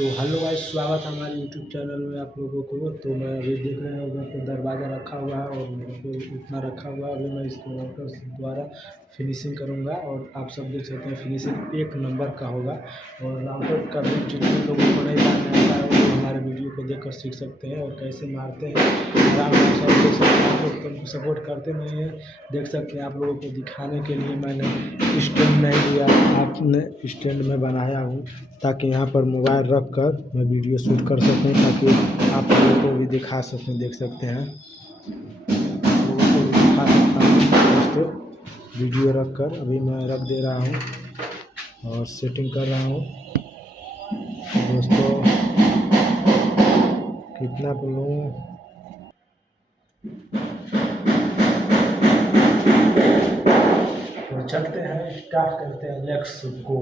तो hello guys, स्वागत है हमारे यूट्यूब चैनल में आप लोगों को। तो मैं अभी देख रहे हैं उधर पे दरवाज़ा रखा हुआ है और मेरे को इतना रखा हुआ है। अभी मैं इसको मोटर द्वारा फिनिशिंग करूंगा और आप सब देख सकते हैं फिनिशिंग एक नंबर का होगा। और राउटर का भी जितने लोगों को नहीं मारना आता है वो हमारे वीडियो को देखकर सीख सकते हैं और कैसे मारते हैं। आराम से सब देख सकते हैं। आप लोग तो सपोर्ट करते नहीं हैं, देख सकते हैं। आप लोगों को दिखाने के लिए मैंने स्टैंड नहीं लिया, आपने स्टैंड में बनाया हूँ ताकि यहाँ पर मोबाइल रख कर मैं वीडियो शूट कर सकूँ, ताकि आप लोगों को भी दिखा सकें। देख सकते हैं, आप लोगों को भी दिखा सकता हूँ दोस्तों। वीडियो रख कर अभी मैं रख दे रहा हूँ और सेटिंग कर रहा हूँ दोस्तों। कितना बोलूँ, तो चलते हैं, स्टार्ट करते हैं लेट्स गो।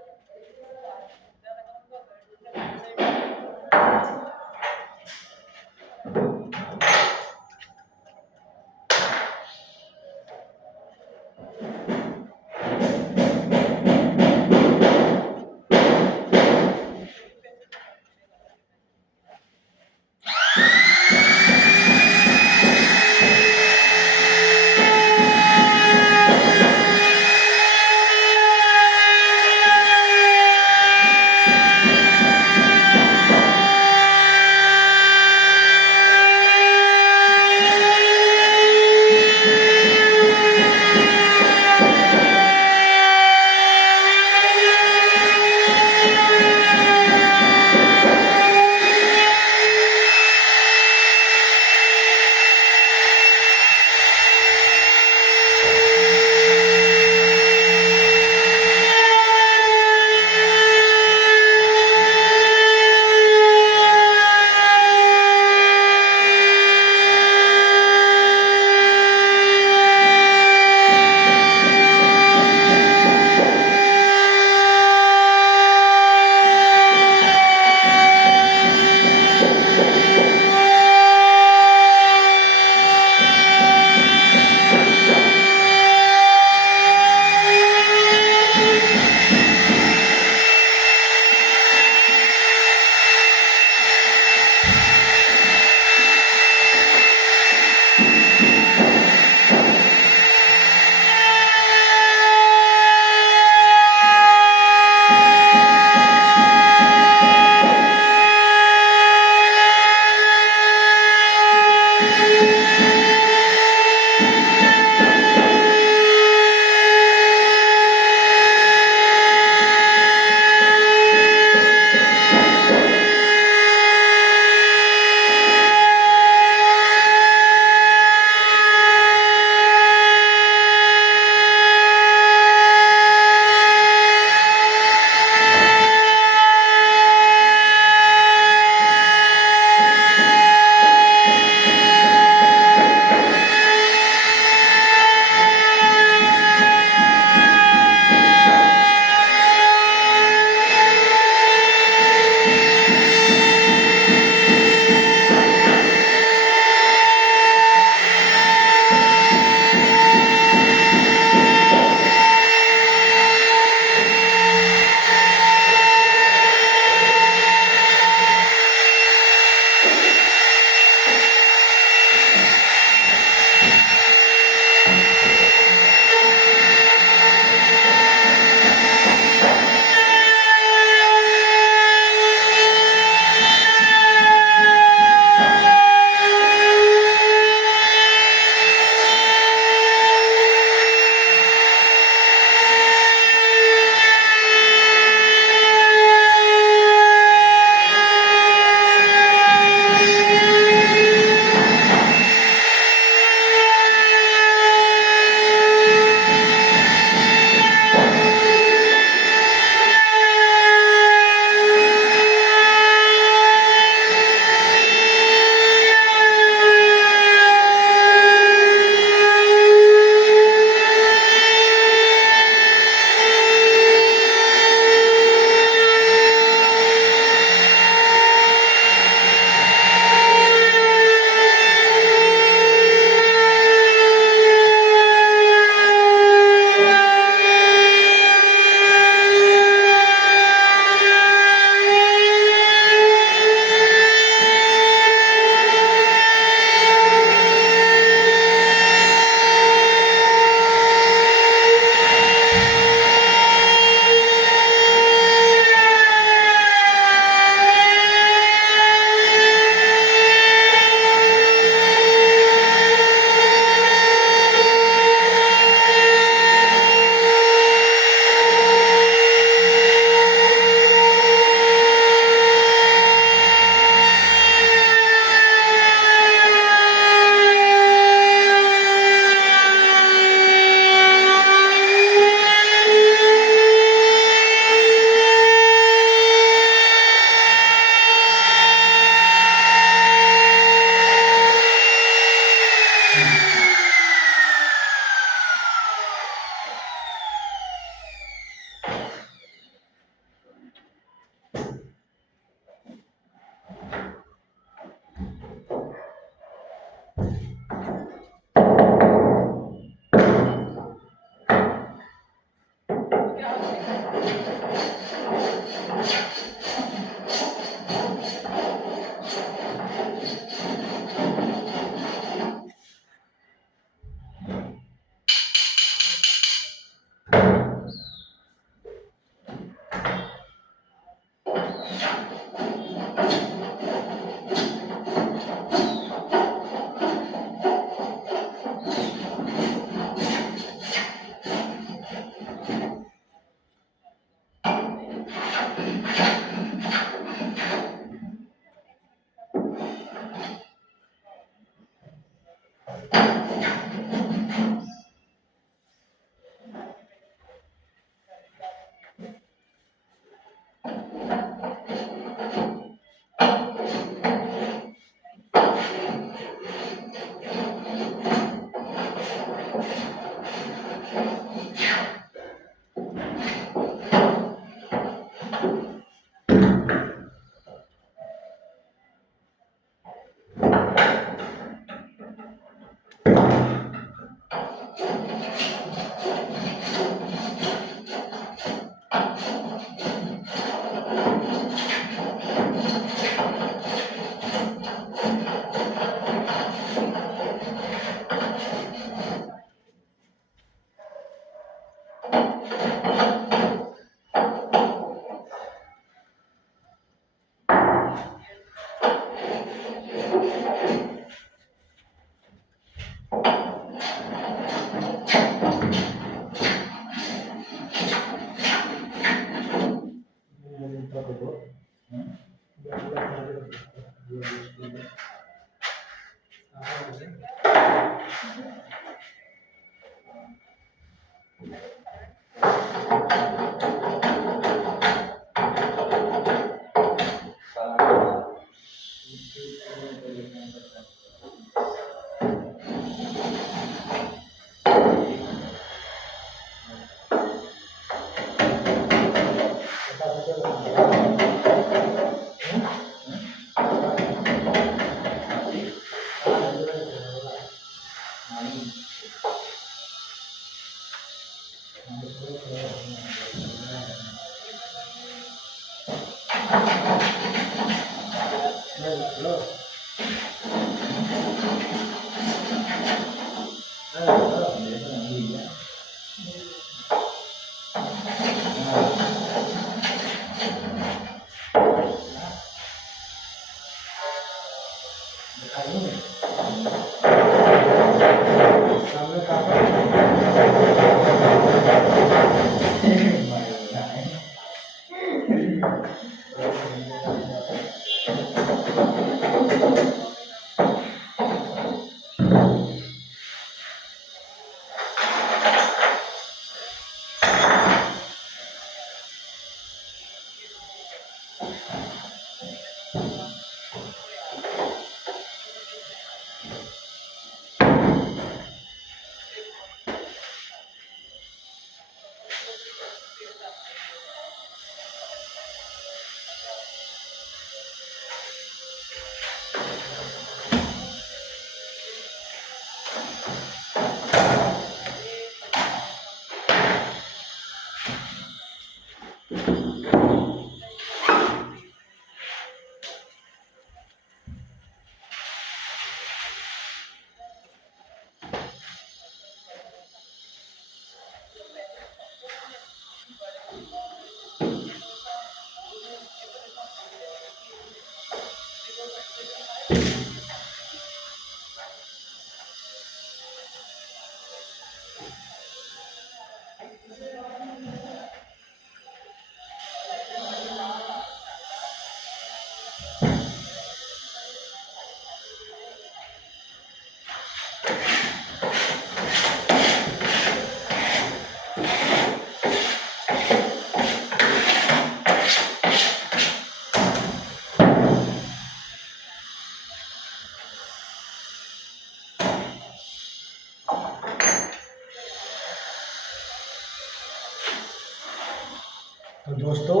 तो दोस्तों,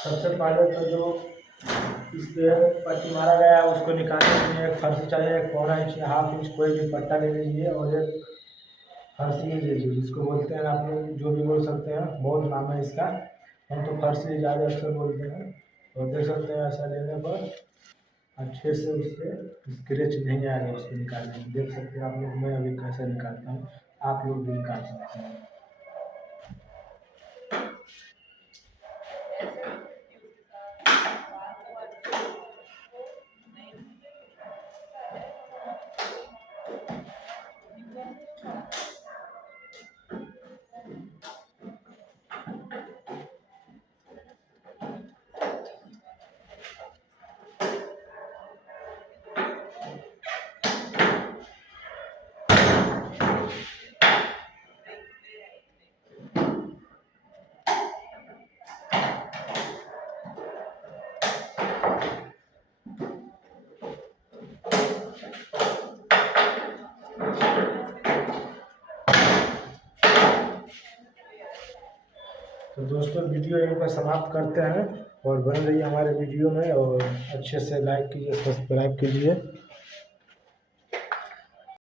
सबसे पहले तो जो इस पे पट्टी मारा गया है उसको निकालने के लिए एक फर्श चाहिए, एक पौना इंच या हाफ इंच कोई भी पट्टा ले लीजिए और एक फर्श ले लीजिए, जिसको बोलते हैं आप लोग जो भी बोल सकते हैं, बहुत नाम है इसका, हम तो फर्श ही ज़्यादा अक्सर बोलते हैं। और देख सकते हैं ऐसा लेने पर अच्छे से उससे स्क्रैच नहीं आएगा उसको निकालने में। देख सकते हैं आप लोग, मैं अभी कैसे निकालता हूँ, आप लोग भी निकाल सकते हैं। तो दोस्तों, वीडियो यहीं पर समाप्त करते हैं और बने रहिए हमारे वीडियो में और अच्छे से लाइक कीजिए, सब्सक्राइब कीजिए।